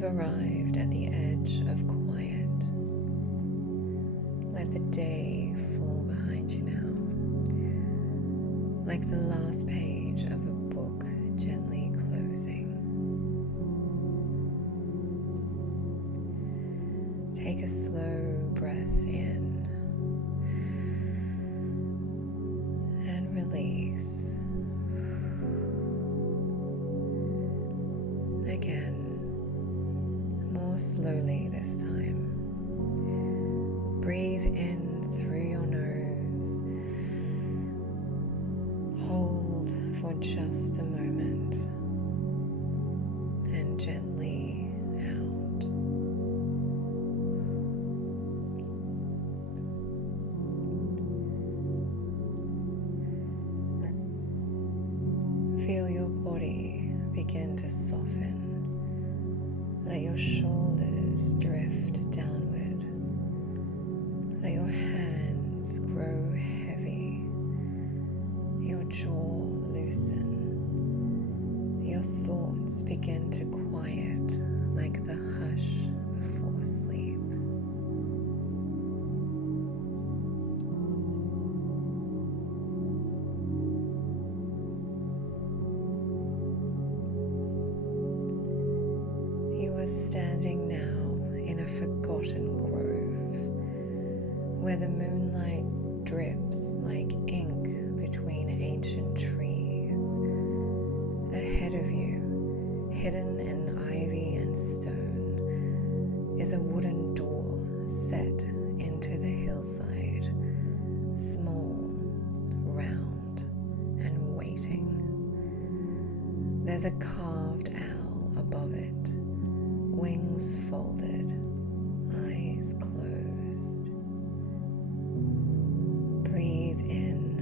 You've arrived at the edge of quiet. Let the day fall behind you now, like the last page of a book gently closing. Take a slow breath in and release. Again, more slowly this time. Breathe in through your nose. Hold for just a moment and gently out. Feel your body begin to soften. Let your shoulders drift downward. Let your hands grow heavy. Your jaw loosen. Your thoughts begin to quiet like the hush before sleep. Standing now in a forgotten grove where the moonlight drips like ink between ancient trees. Ahead of you, hidden in ivy and stone, is a wooden door set into the hillside, small, round, and waiting. There's a carved owl above it, wings folded, eyes closed. Breathe in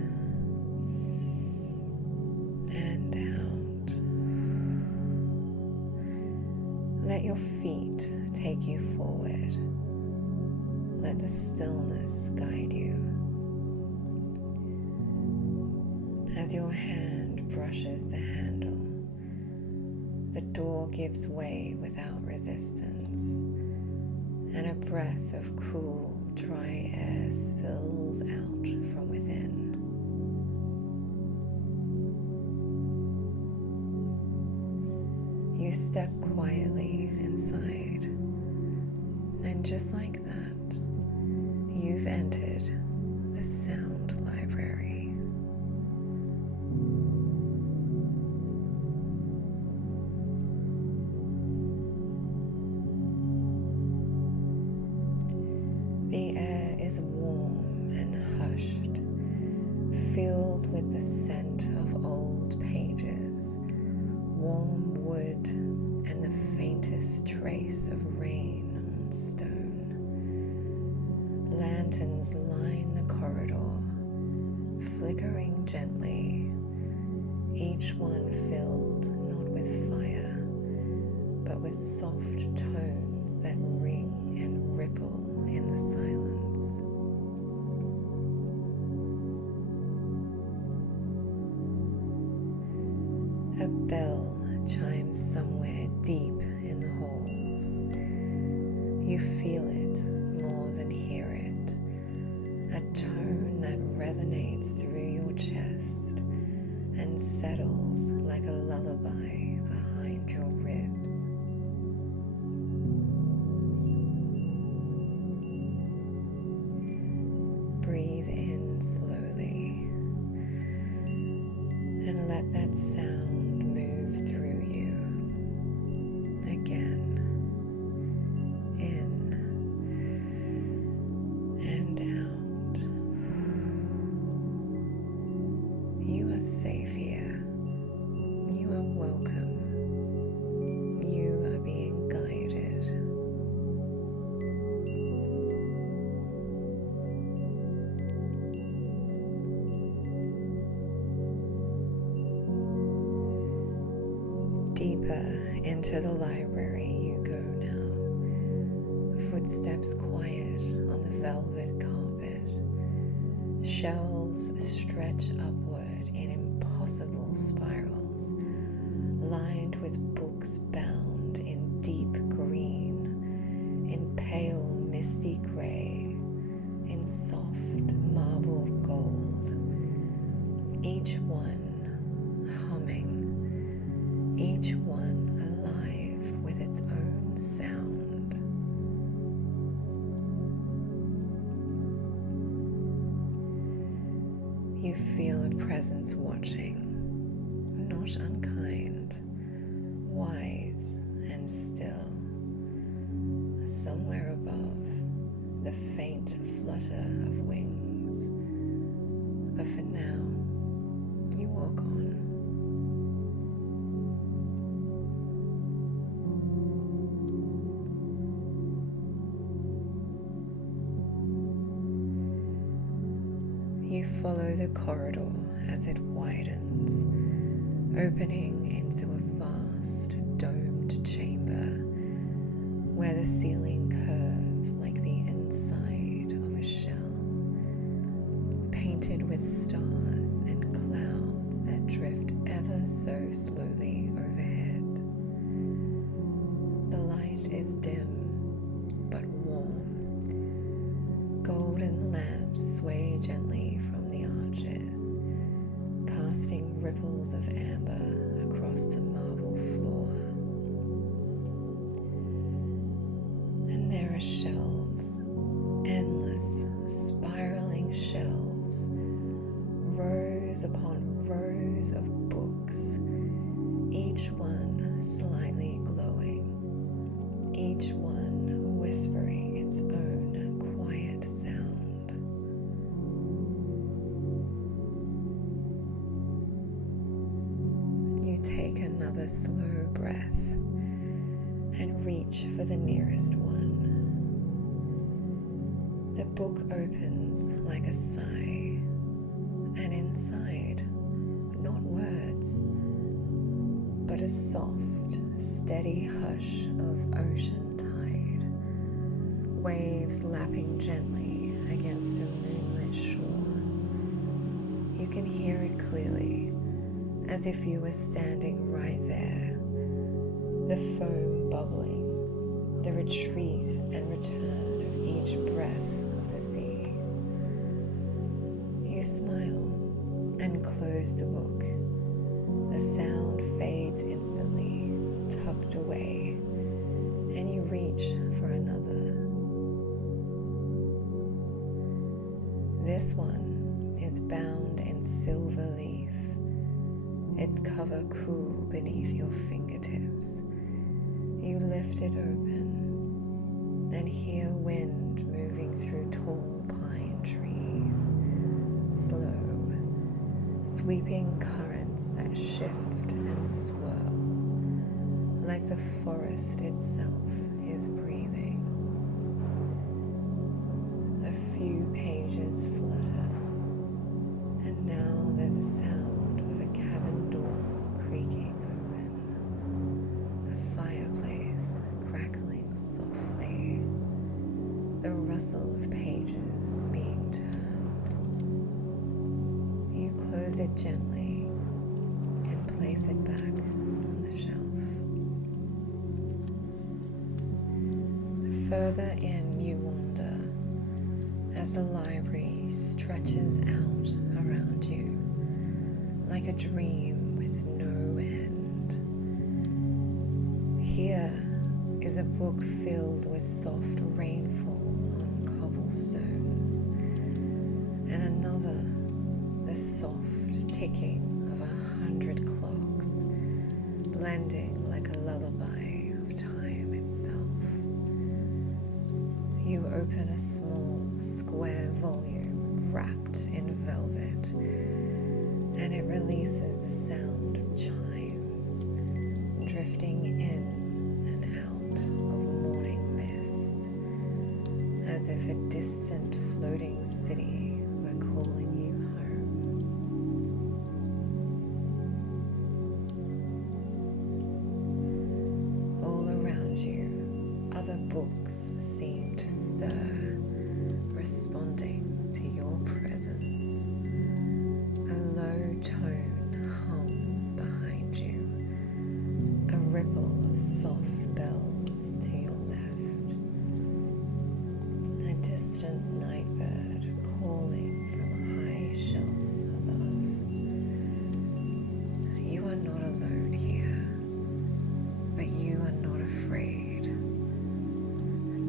and out. Let your feet take you forward. Let the stillness guide you. As your hand brushes the handle, the door gives way without resistance, and a breath of cool, dry air spills out from within. You step quietly inside, and just like that, you've entered the sound library. The air is warm and hushed, filled with the scent of old pages, warm wood, and the faintest trace of rain on stone. Lanterns line the corridor, flickering gently, each one filled not with fire, but with soft tones that ring and ripple in the silence. A bell chimes somewhere deep in the halls. You feel it more than hear it, a tone that resonates through your chest and settles like a lullaby behind your ribs. Breathe in slowly and let that sound move through you. Again, in and out. You are safe here. You are welcome. You are being guided. Deeper into the library you go now, footsteps quiet on the velvet carpet. Shelves stretch upward in impossible spirals, lined with books bound in deep green You feel a presence watching, not unkind, wise and still. Somewhere above, the faint flutter of wings. But for now, you walk on. You follow the corridor as it widens, opening into a vast domed chamber where the ceiling curves like the inside of a shell, painted with stars and clouds that drift ever so slowly overhead. The light is dim but warm. Golden lamps sway gently from the arches, casting ripples of amber across the marble floor. And there are shelves, endless, spiraling shelves, rows upon rows of books, each one slightly glowing, each one whispering its own quiet sound. You take another slow breath and reach for the nearest one. The book opens like a sigh, and inside, not words, but a soft, steady hush of ocean tide, waves lapping gently against a moonlit shore. You can hear it clearly, as if you were standing right there, the foam bubbling, the retreat and return of each breath of the sea. You smile and close the book. The sound fades instantly, tucked away, and you reach for another. This one is bound in silver leaf, its cover cool beneath your fingertips. You lift it open and hear wind moving through tall pine trees, slow, sweeping currents that shift and swirl, like the forest itself is breathing. A few pages flutter, and now there's a sound of a cabin door creaking open, a fireplace crackling softly, the rustle of pages being turned. You close it gently and place it back on the shelf. Further in you wander as the library stretches out around you like a dream with no end. Here is a book filled with soft rainfall on cobblestones, and another the soft ticking of 100 clocks, blending like a lullaby of time itself. You open a small, square volume wrapped in velvet, and it releases the sound of chimes drifting in and out of morning mist, as if a distant floating city were calling you home. All around you, other books seem to stir, responding to your presence. A low tone hums behind you, a ripple of soft bells to your left, a distant night bird calling from a high shelf above. You are not alone here, but you are not afraid.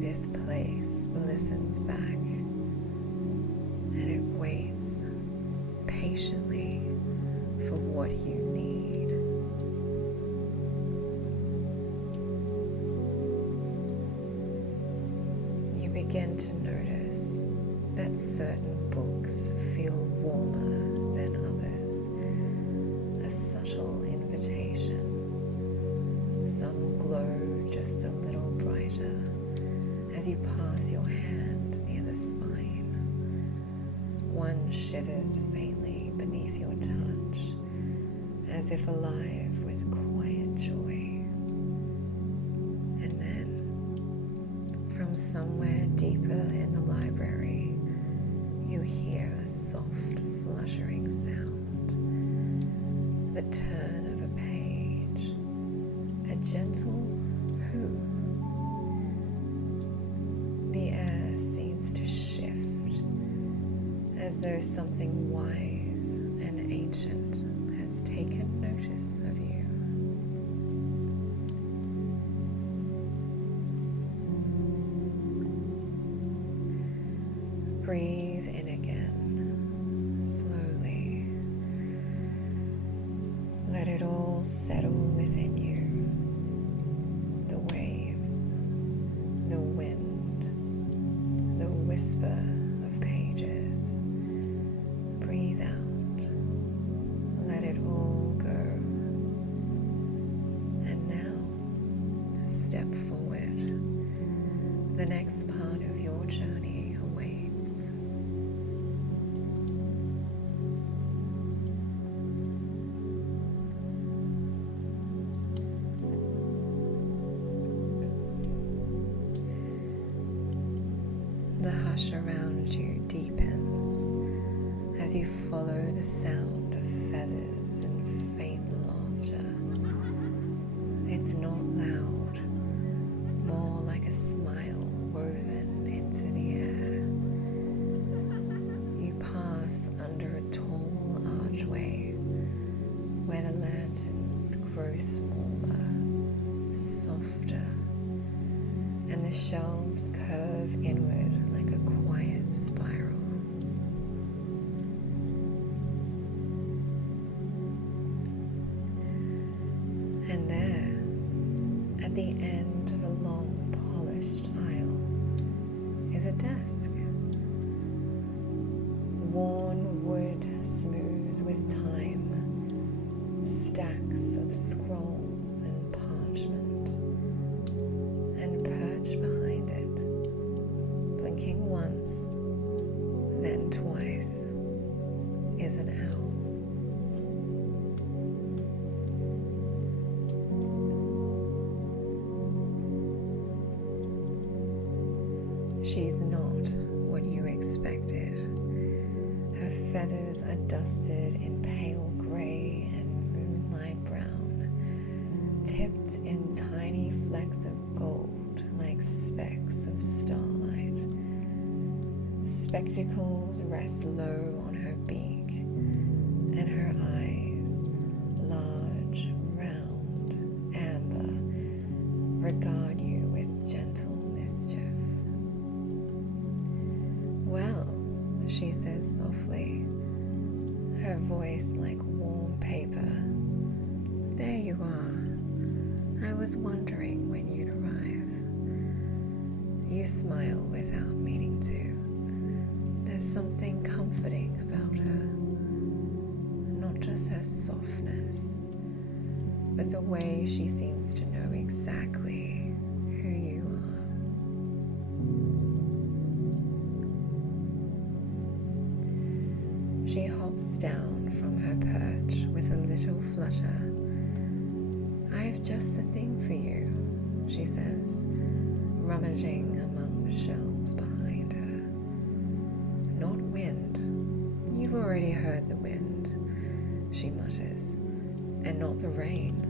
This place listens back, and it waits patiently patiently for what you need. You begin to notice that certain books feel warmer than others, a subtle invitation. Some glow just a little brighter as you pass your hand near the spine. One shivers faintly beneath your touch, as if alive with quiet joy. And then, from somewhere deeper in the library, you hear a soft fluttering sound, the turn of a page, a gentle whoo. The air seems to shift, as though something wise and ancient has taken notice of you. Breathe in again, slowly. Let it all settle within you. The waves, the wind, the whisper of pages. Breathe out. Let it all go. And now, step forward. The next part of your journey awaits. The hush around you deepens as you follow the sound of feathers and faint laughter. It's not loud, more like a smile woven into the air. You pass under a tall archway where the lanterns grow smaller, softer, and the shelves curve inward like a quiet spiral. And there, at the end of a long polished aisle, is a desk. Worn wood smooth with time, stacks of scrolls and parchment, and perched behind it, blinking once, then twice, is an owl. She's not what you expected. Her feathers are dusted in pale gray and moonlight brown, tipped in tiny flecks of gold like specks of starlight. Spectacles rest low on her beak, and her eyes, large, round, amber, regard you with gentle mischief. "Well," she says softly, her voice like warm paper, "there you are. I was wondering when you'd arrive." You smile without meaning to. There's something comforting about her. Not just her softness, but the way she seems to know exactly who you are. She hops down from her perch with a little flutter. "I've just the thing for you," she says, rummaging among the shelves behind her. "Not wind. You've already heard the wind," she mutters. "And not the rain.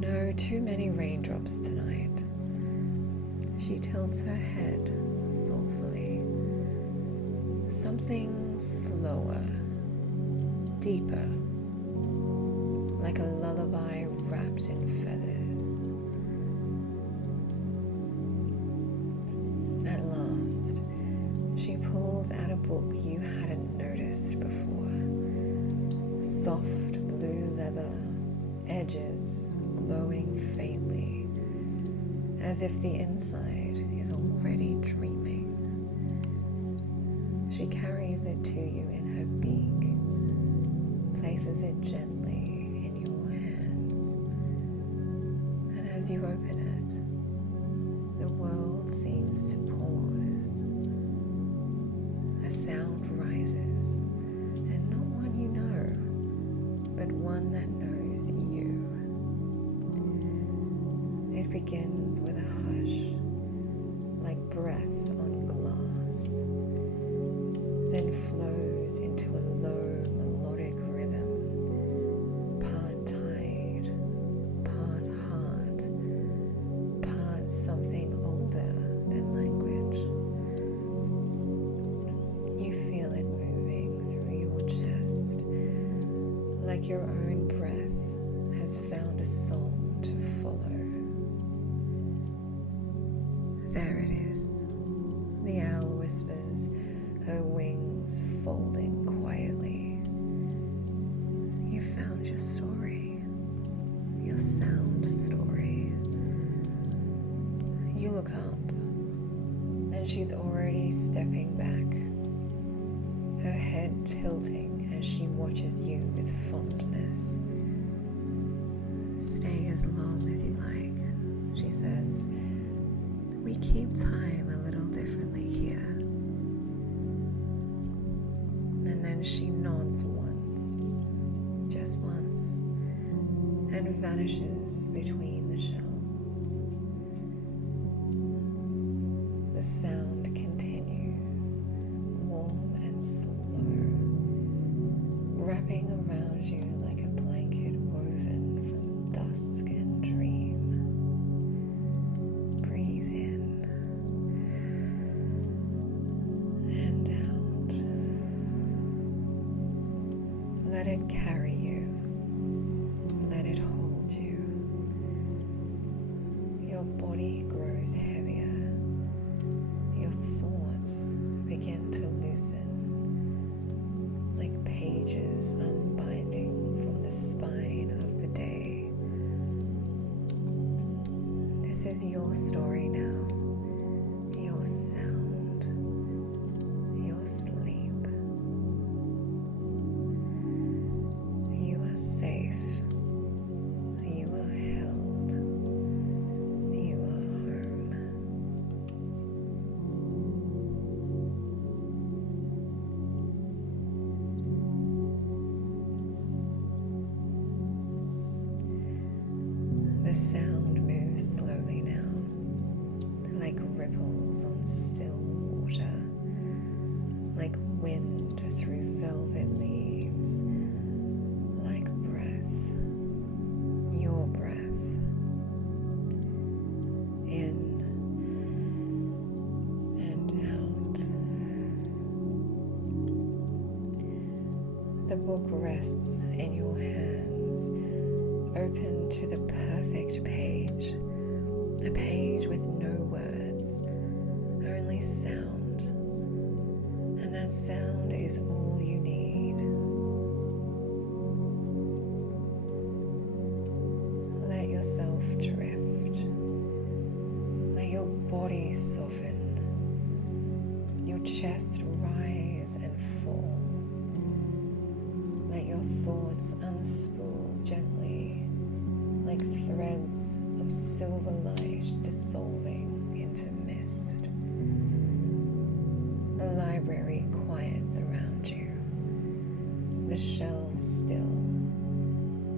No, too many raindrops tonight." She tilts her head thoughtfully. "Something slower, deeper, like a lullaby wrapped in feathers." At last, she pulls was at a book you hadn't noticed before. Soft blue leather, edges glowing faintly, as if the inside is already dreaming. She carries it to you in her beak, places it gently in your hands, and as you open it, the world seems to pause. A sound rises, and not one you know, but one that knows you. It begins with a hush, like breath on glass, then flows into a low melodic rhythm, part tide, part heart, part something older than language. You feel it moving through your chest, like your own breath has found a song to follow. There it is. The owl whispers, her wings folding quietly. You found your story, your sound story. You look up, and she's already stepping back, her head tilting as she watches you with fondness. Stay as long as you like, she says. We keep time a little differently here. And then she nods once, just once, and vanishes between the shelves. The sound continues, warm and slow, wrapping around you like a blanket woven from dusk and dream. Breathe in and out. Let it carry you. Let it hold you. Your body grows heavier. Your thoughts begin to loosen, like pages unbinding from the spine of the day. This is your story now, your sound, your sleep. You are safe. You are held. You are home. The sound moves slowly now, like ripples on still water, like wind through velvet leaves, like breath, your breath, in and out. The book rests in your hands, open to the perfect page, a page with no words, only sound, and that sound is all you need. Let yourself drift, let your body soften, your chest rise and fall. Let your thoughts unspool gently, like threads of silver light dissolving into mist. The library quiets around you, the shelves still,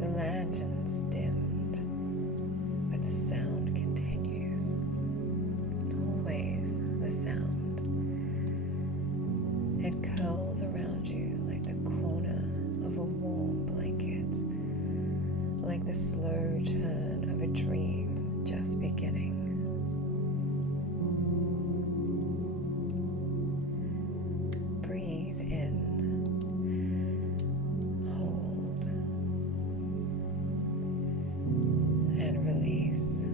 the lanterns dimmed, but the sound continues. Always the sound. It curls around you like the corner of a warm blanket, like the slow turn of a dream just beginning. Breathe in, hold, and release.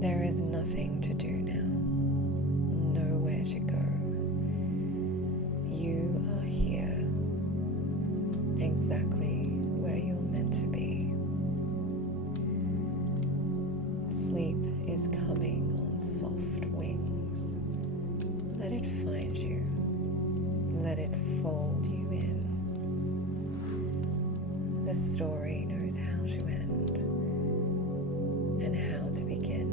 There is nothing to do now, nowhere to Let it find you. Let it fold you in. The story knows how to end and how to begin